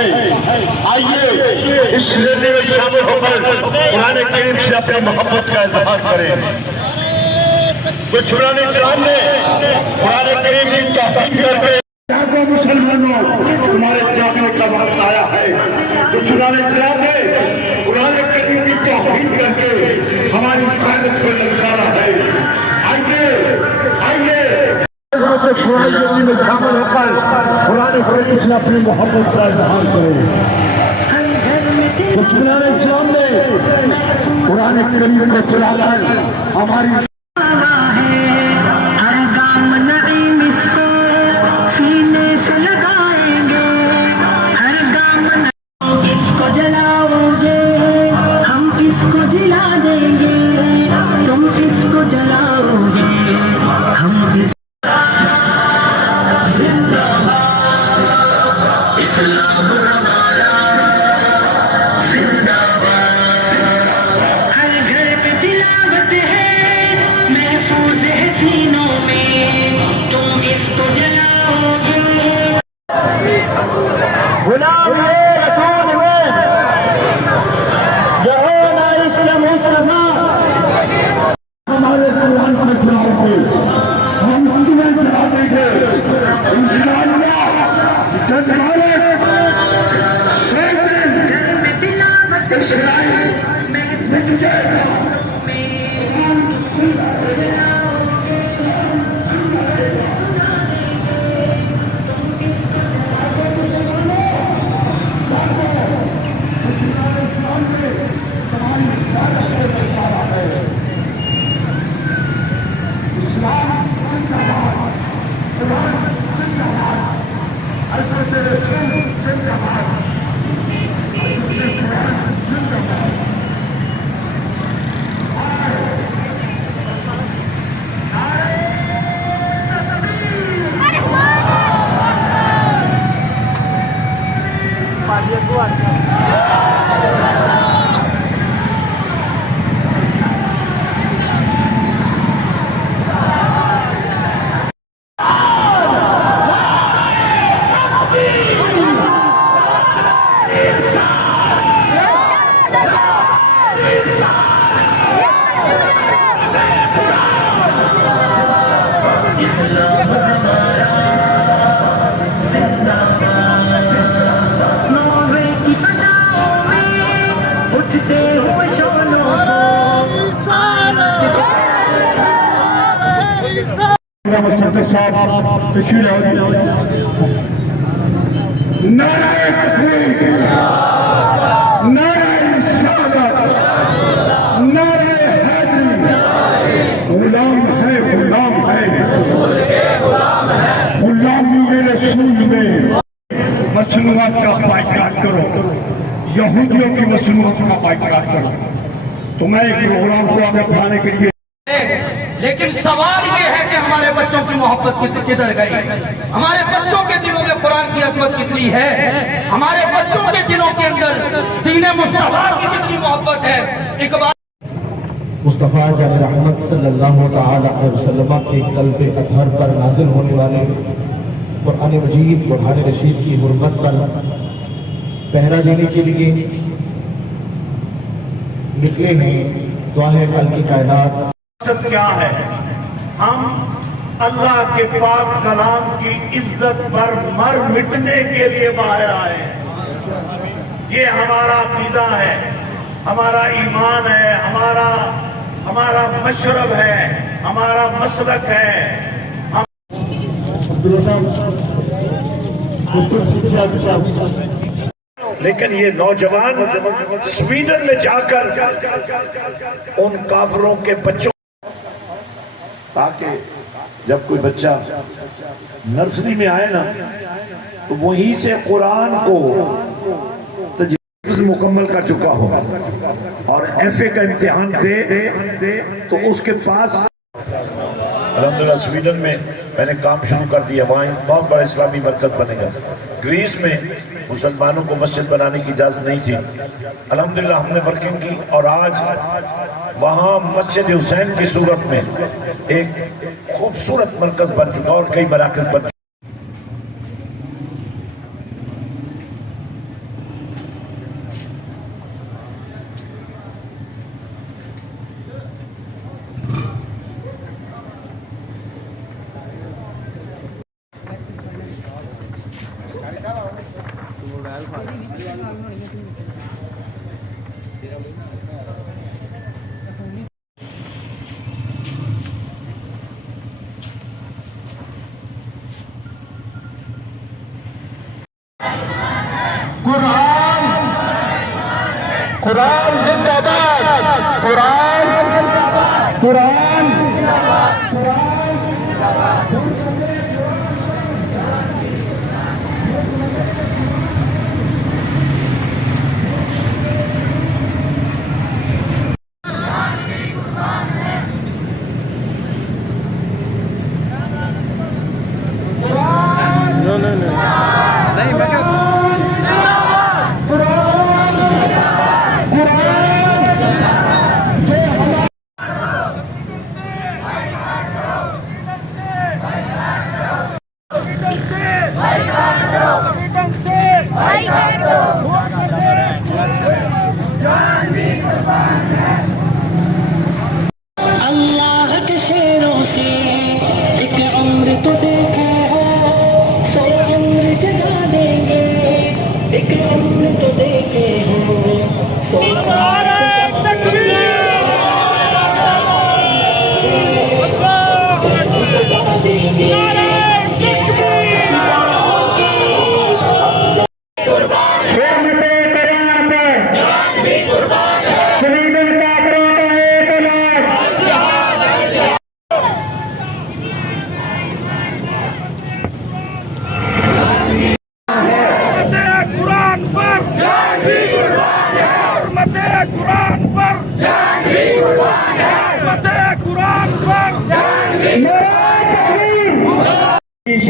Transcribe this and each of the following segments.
आइए इस रैली में शामिल होकर कुरान करीम से अपनी मोहब्बत का इजहार करें। कुछ कुरान ने कुरान करीम की तौहीद करके मुसलमानों तुम्हारे जागने का वक्त आया है। कुछ ने कुरान करीम की तौहीद करके हमारी कायदत को ललकारा है। आइए कुरान में शामिल होकर कुरान करीम से अपनी मोहब्बत का इजहार करें। दुश्मनान ने कुरान करीम को चलाकर हमारी मसनूआत का बाइकाट करो, यहूदियों की मसनूआत का बाइकाट करो। तो मैं एक प्रोग्राम को आगे बढ़ाने के लिए, लेकिन सवाल ये है कि हमारे बच्चों की मोहब्बत किधर गई? हमारे बच्चों के दिलों में कुरान की अजमत कितनी है? हमारे बच्चों के दिलों के अंदर दीन मुस्तफा की कितनी मोहब्बत है? एक बात मुस्तफा जान रहमत सल्लल्लाहु तआला अलैहि वसल्लम के क़ल्ब अतहर पर नाजिल होने वाले कुरान मजीद बुरहान रशीद की हुर्मत पर पहरा देने के लिए निकले हैं। दुआ है कल की कायनात क्या है? हम अल्लाह के पाक कलाम की इज्जत पर मर मिटने के लिए बाहर आए हैं। ये हमारा अकीदा है, हमारा ईमान है, हमारा मशरब है, हमारा मसलक है। लेकिन ये नौजवान स्वीडन में जाकर उन काफिरों के बच्चों, ताकि जब कोई बच्चा नर्सरी में आए ना तो वहीं से कुरान को मुकम्मल कर चुका हो और एफए का इम्तिहान दे तो उसके पास। अल्हम्दुलिल्लाह स्वीडन में मैंने काम शुरू कर दिया, वहाँ बहुत बड़ा इस्लामी मरकज बनेगा। ग्रीस में मुसलमानों को मस्जिद बनाने की इजाज़त नहीं थी, अल्हम्दुलिल्लाह हमने वर्किंग की और आज वहाँ मस्जिद हुसैन की सूरत में एक खूबसूरत मरकज बन चुका और कई मराकज बन चुके। कुरान जिंदाबाद, कुरान कुरान अल्लाह के शेरों से एक उम्र तो देखा है, 100 उम्र जगा देंगे, एक उम्र तो देखे हो 100 साल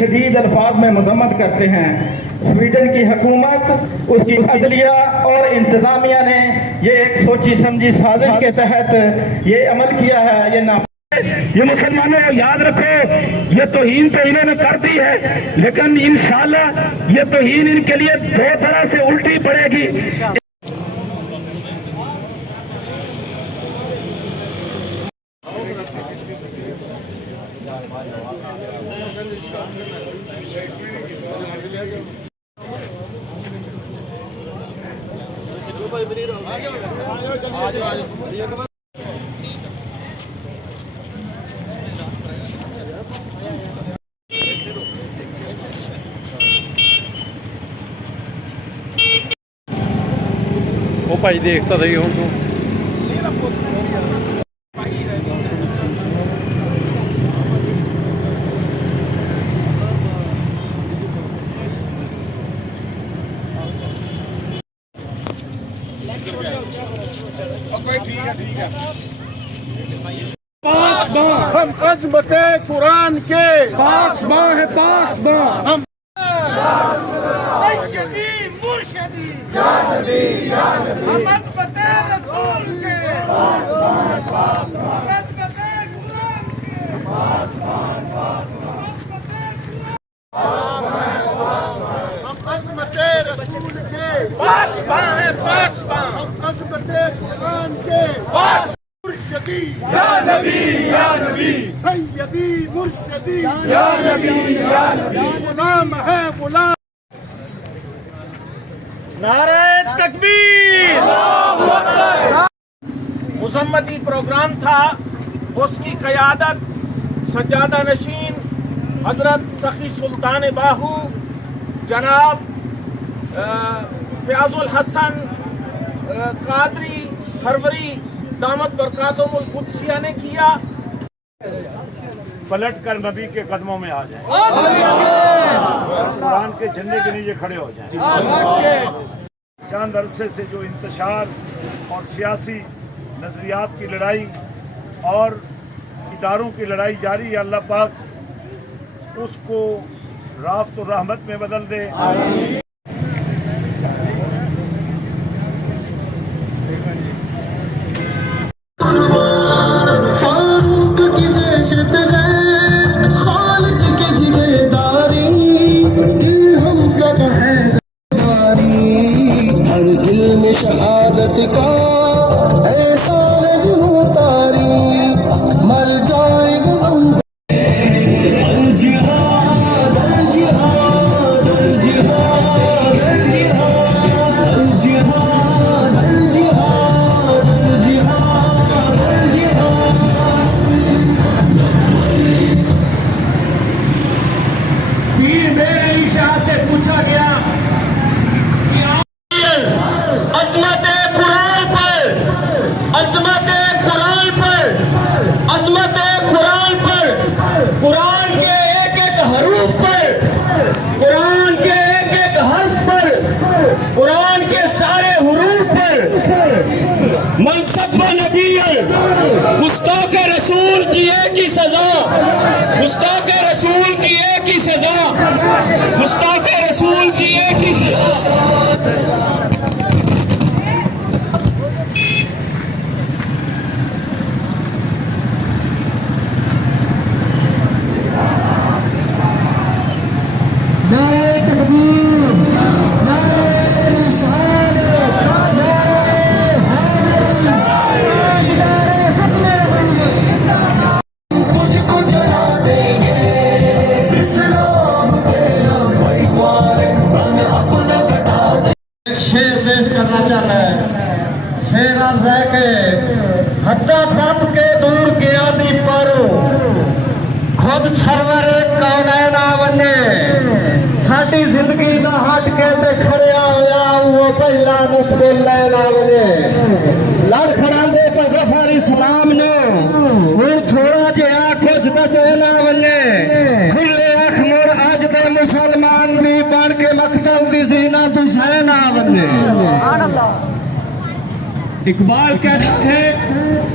शदीद अल्फाज में मजम्मत करते हैं। स्वीडन की हुकूमत, उसकी अदलिया और इंतजामिया ने ये एक सोची समझी साजिश के तहत ये अमल किया है। ये मुसलमानों को याद रखो, ये तौहीन तो इन्होंने कर दी है, लेकिन इंशाअल्लाह ये तौहीन इनके लिए 2 तरह से उल्टी पड़ेगी। ਉਹ ਭਾਈ ਦੇਖ ਤਾਂ ਸਹੀ ਹੁਣ ਤੂੰ हम अज़मत कुरान के पासबां है, पासबां हम सैयदी मुर्शिदी या नबी या नबी, हम अज़मत रसूल के पासबां है, पासबां हम अज़मत कुरान के पासबां पासबां हम अज़मत रसूल के पासबां है, पासबां हम अज़मत कुरान के पासबां मुर्शिदी या नबी या नबी, सैयदी मुर्शिदी या नबी या नबी, गुलाम है गुलाम। नारे तकबीर, मुज़म्मती प्रोग्राम था, उसकी क़यादत सज्जादा नशीन हजरत सखी सुल्तान बाहू जनाब फ़याज़ुल हसन कादरी सरवरी दामत बरकातुहुल कुद्सिया ने किया। पलट कर नबी के कदमों में आ जाए, कुरान के झंडे के नीचे खड़े हो जाए। चंद अरसे से जो इंतशार और सियासी नजरियात की लड़ाई और इदारों की लड़ाई जारी है, अल्लाह पाक उसको राफ़त और रहमत में बदल दे। शहादत का ऐसा है जो तारी मर जाएगा हम। जिहाद जिहाद जिहाद जिहाद अजमत कुरान पर, अजमत कुरान पर, अजमत कुरान पर, कुरान के एक एक हरूफ पर, कुरान के एक एक हर्फ पर, कुरान के सारे हुरूफ पर मनसब नबी गुस्ताख रसूल की एक ही सजा, गुस्ताख रसूल की एक ही सजा, गुस्ताख रसूल की एक ही सजा। शेर पेश करना चाहता है। शेर अर्ज है कि हत्ता कप के दूर गया दी पारो खुद सरवर कौनैन आ वने साडी जिंदगी दा हट के ते खड़िया होया वो पहला मुस्कुल लैन आ वने लड़ खड़ांदे पे जफर इस्लाम नो हुण थोड़ा जिहा कुछ दा चैन आ वने खुले अख मुड़ अज दे मुसलमान दी बन के मकतल दी ज़ीनत हुसैन आ वने। इकबाल कहता है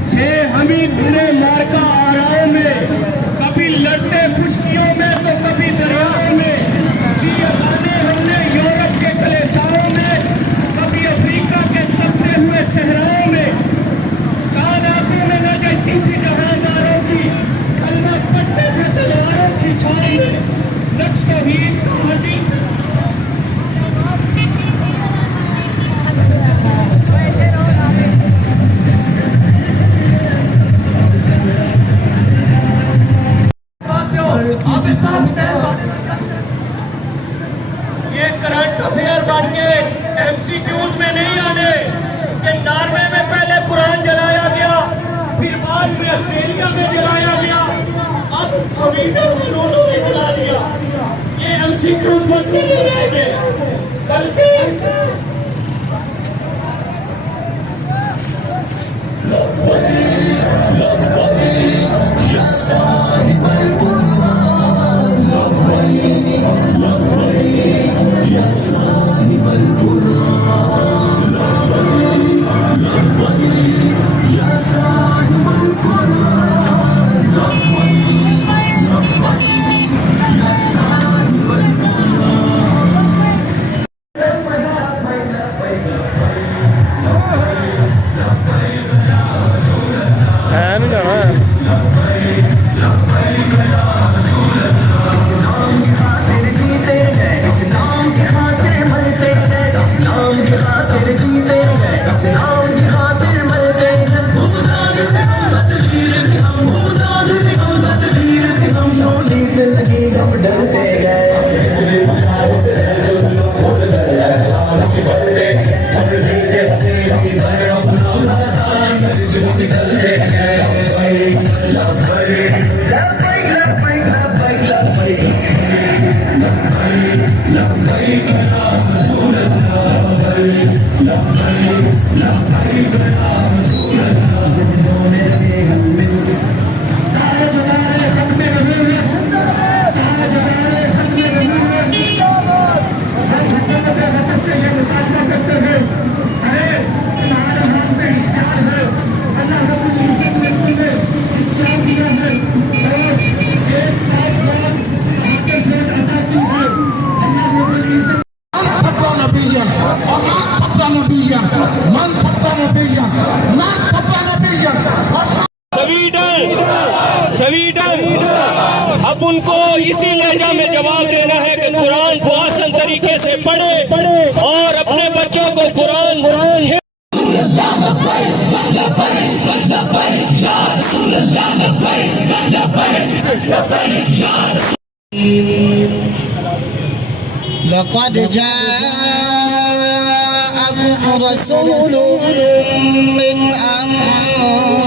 कि हम ही तुम्हें मारका आराओं में, कभी लड़ते खुशकियों में तो कभी दरियाओं में, हमने यूरोप के कलेसाओं में, कभी अफ्रीका के सपने हुए सहराओं में, कायनातों में न जलती थी जहांदारों की, कलमा पढ़ते थे तलवारों की छाव में, नक्श तौहीद का हदी ये करंट अफेयर बन के एमसीक्यूज में नहीं आने कि नॉर्वे में पहले कुरान जलाया गया, फिर बाद में ऑस्ट्रेलिया में जलाया गया, अब स्वीडन में उन्होंने जला दिया। ये एमसीक्यूज बन के नहीं रहेंगे बल्कि है नहीं जाना है। स्वीडन अब उनको इसी लहजा में जवाब देना है कि कुरान को आसान तरीके से पढ़े और अपने बच्चों को कुरान लक़द जाअकुम रसूलुम मिन अनफुसिकुम